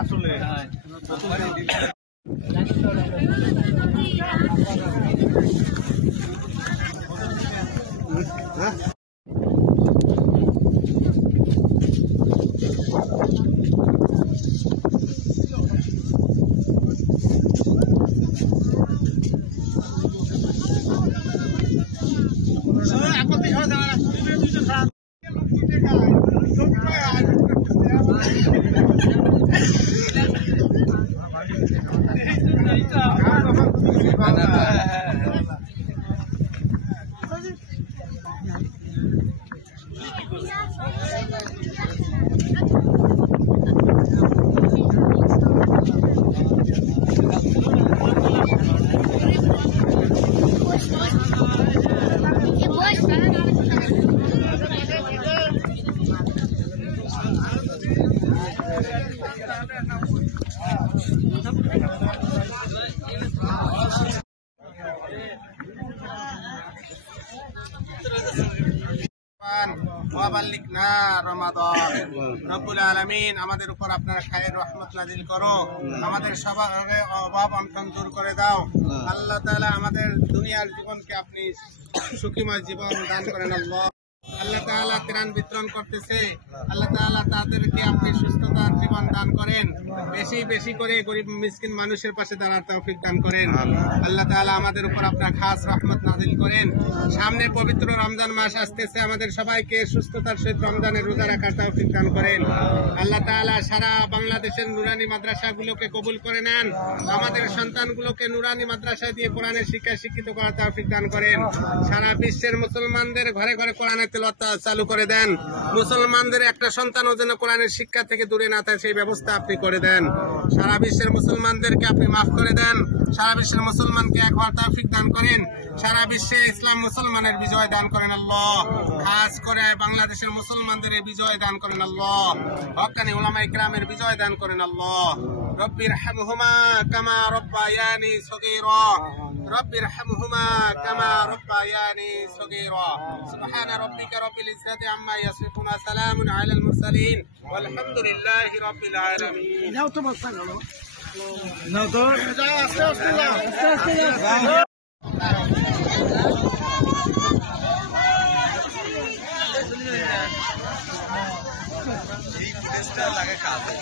আসলে রব্বুল আলামিন আমাদের উপর আপনার খায়ের রহমত নাজিল করো, আমাদের সবার অভাব অনটন দূর করে দাও। আল্লাহ তাআলা আমাদের দুনিয়ার জীবনকে আপনি সুখীময় জীবন দান করেন। আল্লাহ তাআলা ত্রাণ বিতরণ করতেছে, আল্লাহ তাআলা তাদেরকে আপনি সুস্থতার জীবন দান করেন, বেশি বেশি করে গরিব মিসকিন মানুষের পাশে দাঁড়ার তৌফিক দান করেন। আল্লাহ তাআলা আমাদের উপর আপনার খাস রহমত নাজিল করেন। সামনে পবিত্র রমজান মাস আসতেছে, আমাদের সবাইকে সুস্থতার সহিত রমজানের রোজা রাখার তৌফিক দান করেন। আল্লাহ তাআলা সারা বাংলাদেশের নুরানি মাদ্রাসাগুলোকে কবুল করে নেন, আমাদের সন্তানগুলোকে নুরানি মাদ্রাসা দিয়ে কোরআনের শিক্ষায় শিক্ষিত করার তৌফিক দান করেন। সারা বিশ্বের মুসলমানদের ঘরে ঘরে কোরআনের তেলাওয়াত চালু করে দেন, মুসলমানদের একটা সন্তানও যেন কোরআনের শিক্ষা থেকে দূরে না থাকে সেই ব্যবস্থা আপনি করে দেন। সারা বিশ্বের মুসলমানদেরকে আপনি মাফ করে দেন, সারা বিশ্বের মুসলমানকে এক হওয়ার তৌফিক দান করেন, সারা বিশ্বে ইসলাম মুসলমানের বিজয় দান করেন আল্লাহ। খাস করে বাংলাদেশের মুসলমানদের বিজয় দান করেন আল্লাহ, হক্কানি উলামায়ে কেরামের বিজয় দান করেন আল্লাহ। রব্বিরহামহুমা কামা রব্বায়ানি সগীরা, রব্বিরহামহুমা কামা রব্বায়ানি সগীরা। সুবহান রাব্বিকা রাব্বিল ইজ্জাতি আম্মা ইয়াসিফুন, সালামুন আলাল মুরসালিন, ওয়ালহামদুলিল্লাহি রাব্বিল আলামিন। নাও তো বসা গেল, নাও তো যাও, আস্তে আস্তে যাও, আস্তে আস্তে যাও। এই প্লেসটা লাগে কাছে।